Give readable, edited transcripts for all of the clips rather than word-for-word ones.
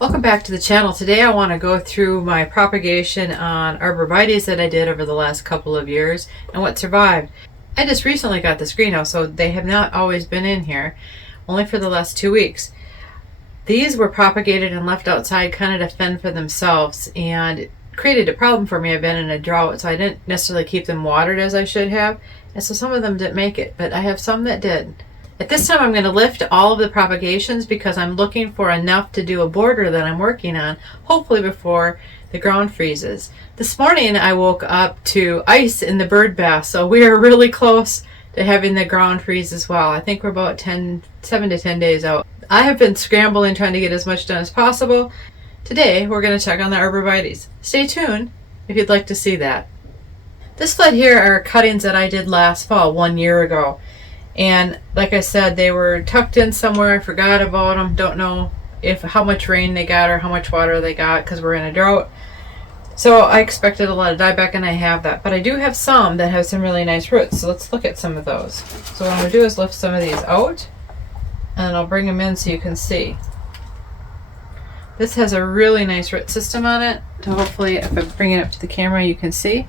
Welcome back to the channel. Today I want to go through my propagation on Arborvitae that I did over the last couple of years and what survived. I just recently got this greenhouse, so they have not always been in here, only for the last 2 weeks. These were propagated and left outside kind of to fend for themselves, and it created a problem for me. I've been in a drought, so I didn't necessarily keep them watered as I should have, and so some of them didn't make it, but I have some that did. At this time I'm going to lift all of the propagations because I'm looking for enough to do a border that I'm working on, hopefully before the ground freezes. This morning I woke up to ice in the bird bath, so we are really close to having the ground freeze as well. I think we're about 7 to 10 days out. I have been scrambling trying to get as much done as possible. Today we're going to check on the Arborvitae. Stay tuned if you'd like to see that. This flood here are cuttings that I did last fall, 1 year ago. And like I said, they were tucked in somewhere. I forgot about them. Don't know how much rain they got or how much water they got because we're in a drought. So I expected a lot of dieback, and I have that. But I do have some that have some really nice roots. So let's look at some of those. So what I'm going to do is lift some of these out, and I'll bring them in so you can see. This has a really nice root system on it. So hopefully if I bring it up to the camera you can see.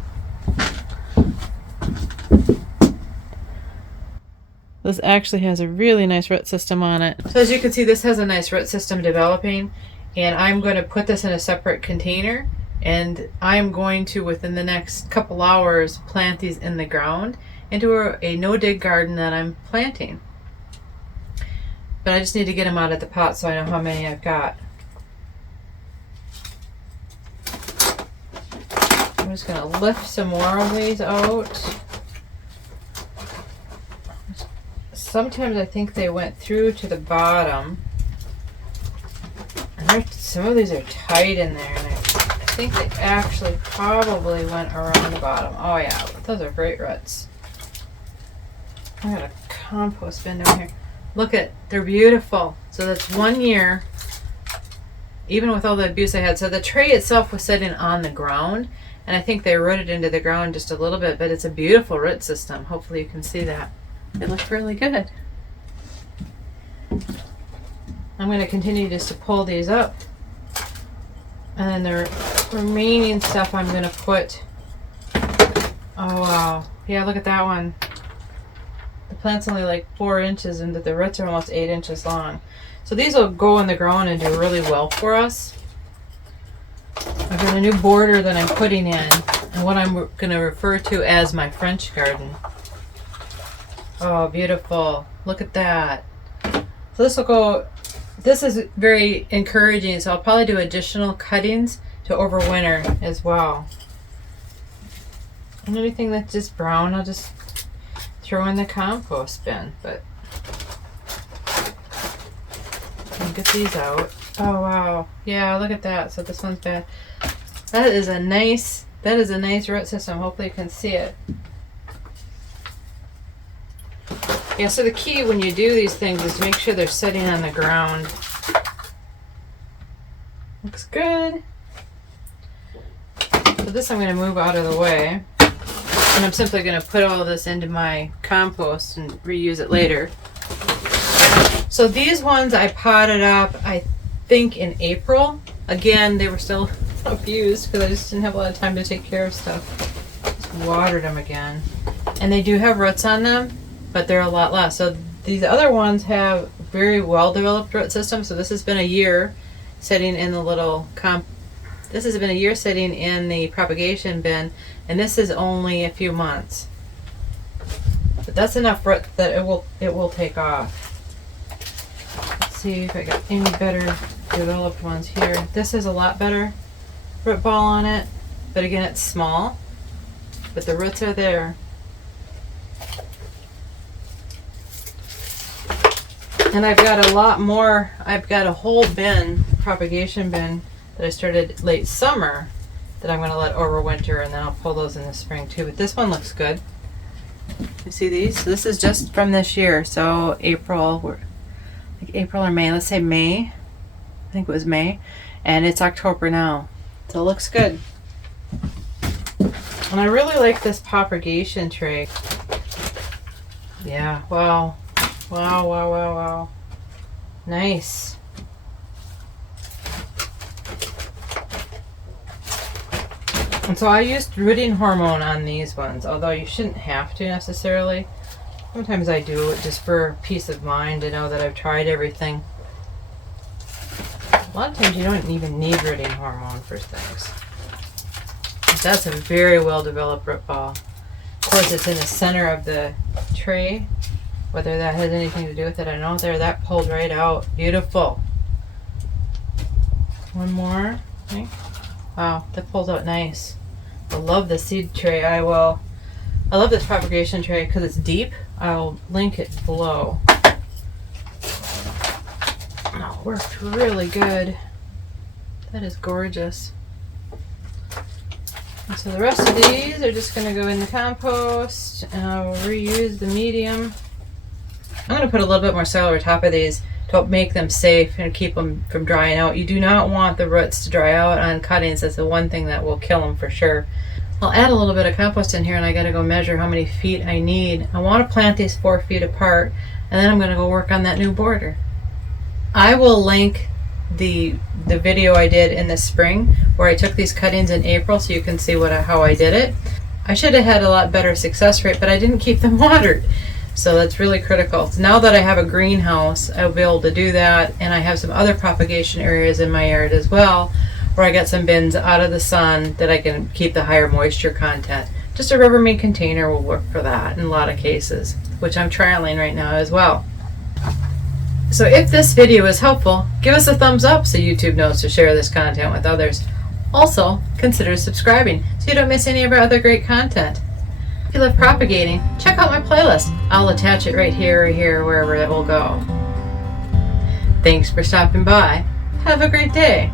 This actually has a really nice root system on it. So as you can see, this has a nice root system developing, and I'm going to put this in a separate container, and I'm going to, within the next couple hours, plant these in the ground into a no-dig garden that I'm planting. But I just need to get them out of the pot so I know how many I've got. I'm just going to lift some more of these out. Sometimes I think they went through to the bottom, and some of these are tight in there, and I think they actually probably went around the bottom. Oh yeah, those are great roots. I got a compost bin down here. Look they're beautiful. So that's 1 year, even with all the abuse I had. So the tray itself was sitting on the ground, and I think they rooted into the ground just a little bit, but it's a beautiful root system. Hopefully you can see that. It looks really good. I'm going to continue just to pull these up, and then the remaining stuff I'm going to put. Oh wow, yeah, look at that one. The plant's only like 4 inches and the roots are almost 8 inches long. So these will go in the ground and do really well for us. I've got a new border that I'm putting in, and what I'm going to refer to as my French garden. Oh, beautiful. Look at that. So this will go, this is very encouraging, so I'll probably do additional cuttings to overwinter as well. And anything that's just brown, I'll just throw in the compost bin. But get these out. Oh wow. Yeah, look at that. So this one's bad. That is a nice root system. Hopefully you can see it. Yeah, so the key when you do these things is to make sure they're sitting on the ground. Looks good. So this I'm going to move out of the way. And I'm simply going to put all this into my compost and reuse it later. So these ones I potted up, I think in April. Again, they were still abused because I just didn't have a lot of time to take care of stuff. Just watered them again. And they do have roots on them, but they're a lot less. So these other ones have very well developed root systems. So this has been a year sitting in the little this has been a year sitting in the propagation bin, and this is only a few months. But that's enough root that it will take off. Let's see if I got any better developed ones here. This has a lot better root ball on it, but again it's small, but the roots are there. And I've got a lot more. I've got a whole bin, propagation bin, that I started late summer that I'm going to let overwinter, and then I'll pull those in the spring too. But this one looks good. You see these? So this is just from this year. So April or May. Let's say May. I think it was May. And it's October now. So it looks good. And I really like this propagation tray. Yeah, wow. Wow, wow, wow, wow. Nice. And so I used rooting hormone on these ones, although you shouldn't have to necessarily. Sometimes I do it just for peace of mind to know that I've tried everything. A lot of times you don't even need rooting hormone for things. That's a very well developed root ball. Of course, it's in the center of the tray. Whether that has anything to do with it, I don't know. There, that pulled right out. Beautiful. One more, I think. Wow, that pulled out nice. I love the seed tray. I love this propagation tray because it's deep. I'll link it below. Oh, it worked really good. That is gorgeous. And so the rest of these are just going to go in the compost, and I will reuse the medium. I'm going to put a little bit more soil over top of these to help make them safe and keep them from drying out. You do not want the roots to dry out on cuttings. That's the one thing that will kill them for sure. I'll add a little bit of compost in here, and I got to go measure how many feet I need. I want to plant these 4 feet apart, and then I'm going to go work on that new border. I will link the video I did in the spring where I took these cuttings in April so you can see how I did it. I should have had a lot better success rate, but I didn't keep them watered. So that's really critical. So now that I have a greenhouse, I'll be able to do that, and I have some other propagation areas in my yard as well where I got some bins out of the sun that I can keep the higher moisture content. Just a Rubbermaid container will work for that in a lot of cases, which I'm trialing right now as well. So if this video is helpful, give us a thumbs up so YouTube knows to share this content with others. Also, consider subscribing so you don't miss any of our other great content. If you love propagating, check out my playlist. I'll attach it right here or here, wherever it will go. Thanks for stopping by. Have a great day.